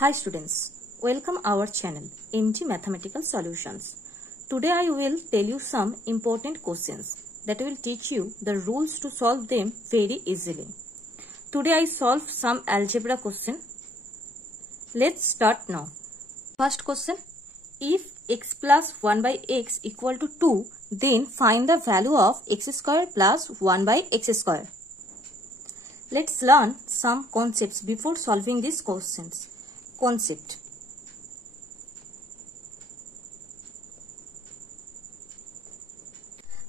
Hi students, welcome our channel MG Mathematical Solutions. Today I will tell you some important questions that will teach you the rules to solve them very easily. Today I solve some algebra question. Let's start now. First question, if x plus 1 by x equal to 2, then find the value of x square plus 1 by x square. Let's learn some concepts before solving these questions. Concept.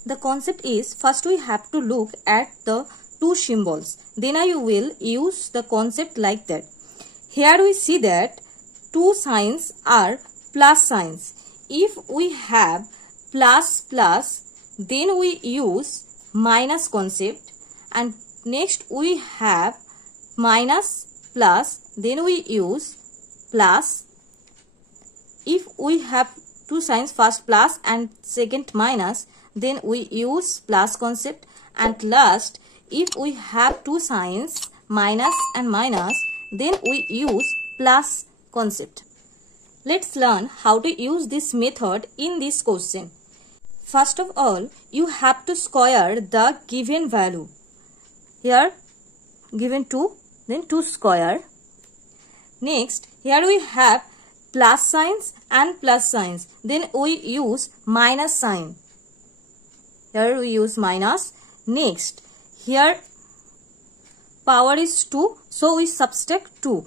The concept is, first we have to look at the two symbols. Then I will use the concept like that. Here we see that two signs are plus signs. If we have plus plus, then we use minus concept, and next we have minus plus, then we use plus. If we have two signs, first plus and second minus, then we use plus concept, and last if we have two signs minus and minus, then we use plus concept. Let's learn how to use this method in this question. First of all, you have to square the given value. Here given 2, then 2 square. Next, here we have plus signs and plus signs. Then we use minus sign. Here we use minus. Next, here power is 2. So we subtract 2.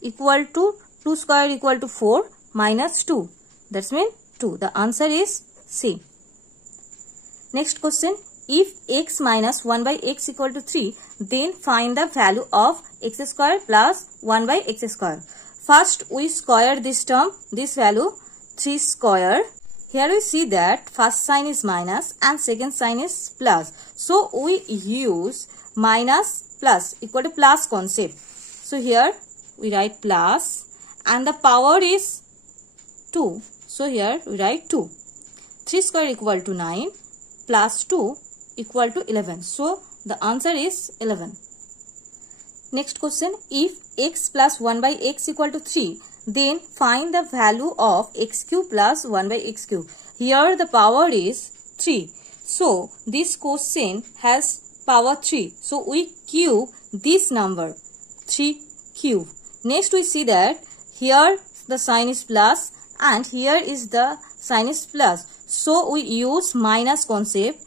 Equal to 2 square equal to 4 minus 2. That means 2. The answer is C. Next question. If x minus 1 by x equal to 3, then find the value of x square plus 1 by x square. First we square this term, this value 3 square. Here we see that first sign is minus and second sign is plus. So we use minus plus equal to plus concept. So here we write plus and the power is 2. So here we write 2. 3 square equal to 9 plus 2 equal to 11. So the answer is 11. Next question, if x plus 1 by x equal to 3, then find the value of x cube plus 1 by x cube. Here the power is 3. So this question has power 3. So we cube this number 3 cube. Next we see that here the sign is plus and here is the sign is plus. So we use minus concept.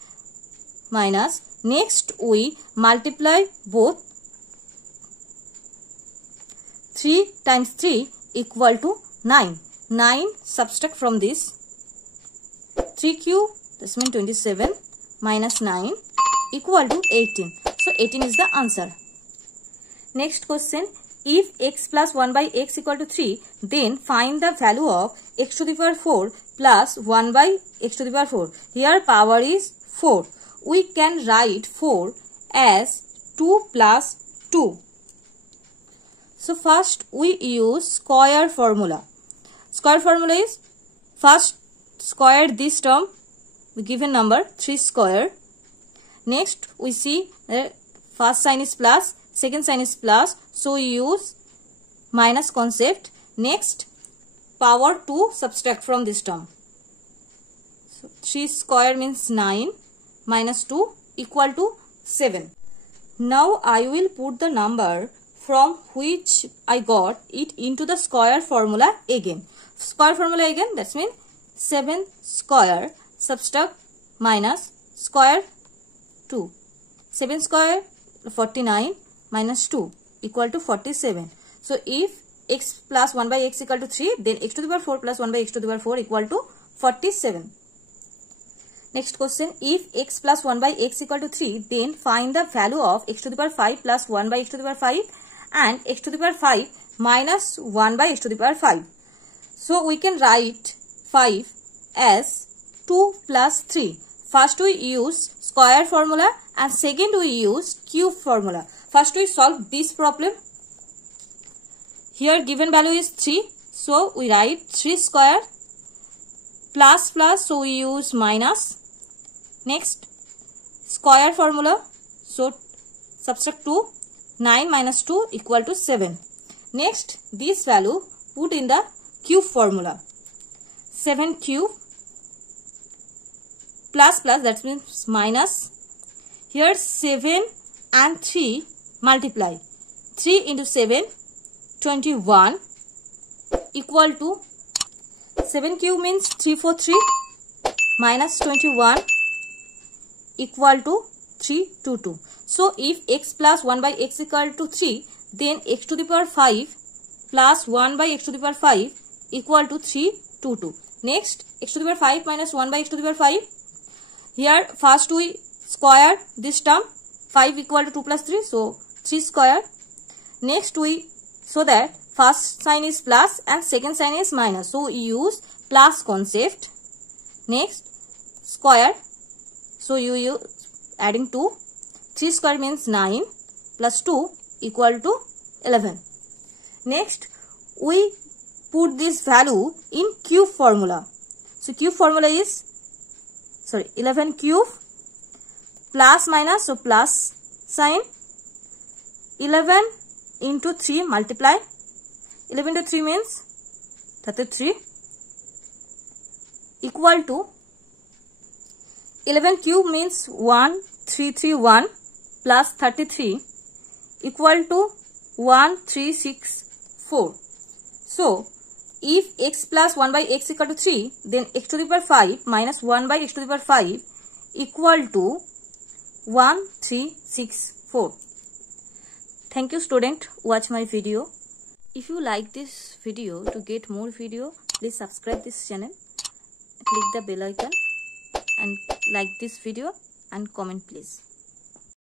Minus. Next we multiply both. 3 times 3 equal to 9. 9 subtract from this. 3 cube, this means 27 minus 9 equal to 18. So 18 is the answer. Next question. If x plus 1 by x equal to 3, then find the value of x to the power 4 plus 1 by x to the power 4. Here power is 4. We can write 4 as 2 plus 2. So first we use square formula. Square formula is, first square this term, we given number 3 square. Next we see first sign is plus, second sign is plus, so we use minus concept. Next power 2 subtract from this term. So 3 square means 9 minus 2 equal to 7. Now I will put the number from which I got it into the square formula again. Square formula again, that means 7 square subtract minus square 2. 7 square 49 minus 2 equal to 47. So if x plus 1 by x equal to 3, then x to the power 4 plus 1 by x to the power 4 equal to 47. Next question, if x plus 1 by x equal to 3, then find the value of x to the power 5 plus 1 by x to the power 5 and x to the power 5 minus 1 by x to the power 5. So we can write 5 as 2 plus 3. First we use square formula and second we use cube formula. First we solve this problem. Here given value is 3. So we write 3 square plus plus, so we use minus. Next square formula, so subtract 2. 9 minus 2 equal to 7. Next, this value put in the cube formula. 7 cube plus that means minus. Here 7 and 3 multiply. 3 into 7, 21 equal to 7 cube means 3 4 3 minus 21 equal to 3 2 2. So if x plus 1 by x equal to 3, then x to the power 5 plus 1 by x to the power 5 equal to 3 2 2. Next, x to the power 5 minus 1 by x to the power 5. Here first we square this term. 5 equal to 2 plus 3, so 3 square. Next we, so that first sign is plus and second sign is minus, so we use plus concept. Next, square, so you use adding 2. 3 square means 9 plus 2 equal to 11. Next, we put this value in cube formula. So cube formula is 11 cube plus minus, so plus sign. 11 into 3 multiply. 11 into 3 means 33 equal to 11 cube means 1331 plus 33 equal to 1364. So if x plus 1 by x equal to 3, then x to the power 5 minus 1 by x to the power 5 equal to 1364. Thank you student, watch my video. If you like this video, to get more video, please subscribe this channel, click the bell icon and like this video and comment please.